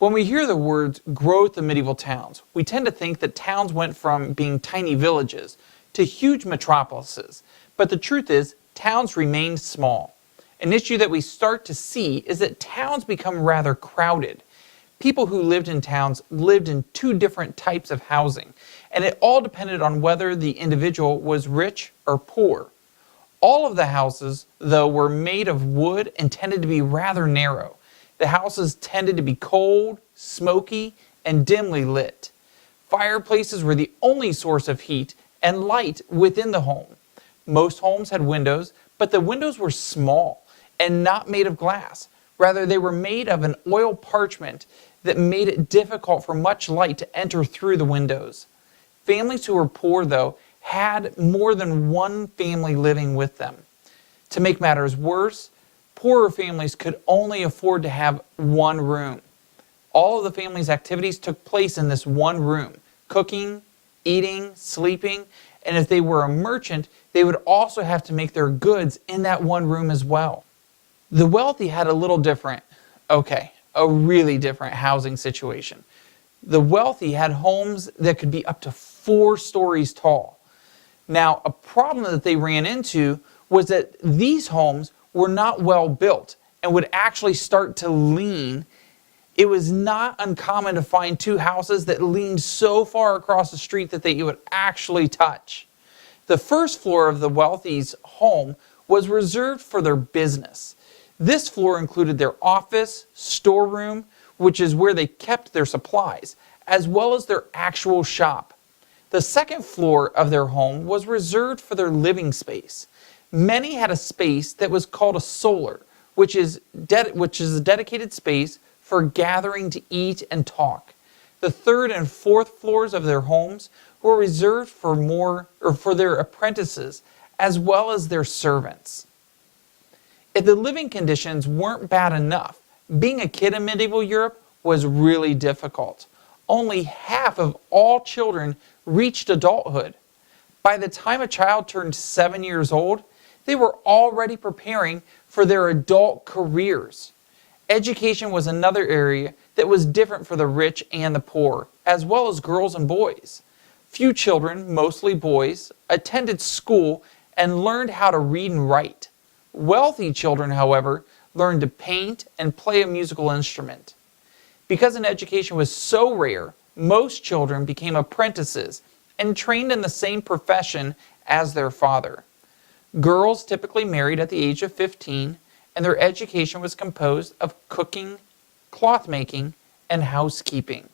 When we hear the words growth of medieval towns, we tend to think that towns went from being tiny villages to huge metropolises. But the truth is, towns remained small. An issue that we start to see is that towns become rather crowded. People who lived in towns lived in two different types of housing, and it all depended on whether the individual was rich or poor. All of the houses, though, were made of wood and tended to be rather narrow. The houses tended to be cold, smoky, and dimly lit. Fireplaces were the only source of heat and light within the home. Most homes had windows, but the windows were small and not made of glass. Rather, they were made of an oil parchment that made it difficult for much light to enter through the windows. Families who were poor, though, had more than one family living with them. To make matters worse, poorer families could only afford to have one room. All of the family's activities took place in this one room: cooking, eating, sleeping, and if they were a merchant, they would also have to make their goods in that one room as well. The wealthy had a little different, a really different housing situation. The wealthy had homes that could be up to 4 stories tall. Now, a problem that they ran into was that these homes were not well built and would actually start to lean. It was not uncommon to find 2 houses that leaned so far across the street that they would actually touch. The first floor of the wealthy's home was reserved for their business. This floor included their office, storeroom, which is where they kept their supplies, as well as their actual shop. The second floor of their home was reserved for their living space. Many had a space that was called a solar, which is a dedicated space for gathering to eat and talk. The third and fourth floors of their homes were reserved for their apprentices as well as their servants. If the living conditions weren't bad enough, being a kid in medieval Europe was really difficult. Only half of all children reached adulthood. By the time a child turned 7 years old, they were already preparing for their adult careers. Education was another area that was different for the rich and the poor, as well as girls and boys. Few children, mostly boys, attended school and learned how to read and write. Wealthy children, however, learned to paint and play a musical instrument. Because an education was so rare, most children became apprentices and trained in the same profession as their father. Girls typically married at the age of 15, and their education was composed of cooking, cloth making, and housekeeping.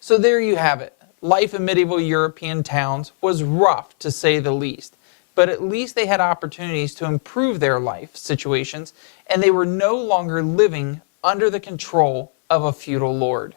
So there you have it. Life in medieval European towns was rough, to say the least, but at least they had opportunities to improve their life situations, and they were no longer living under the control of a feudal lord.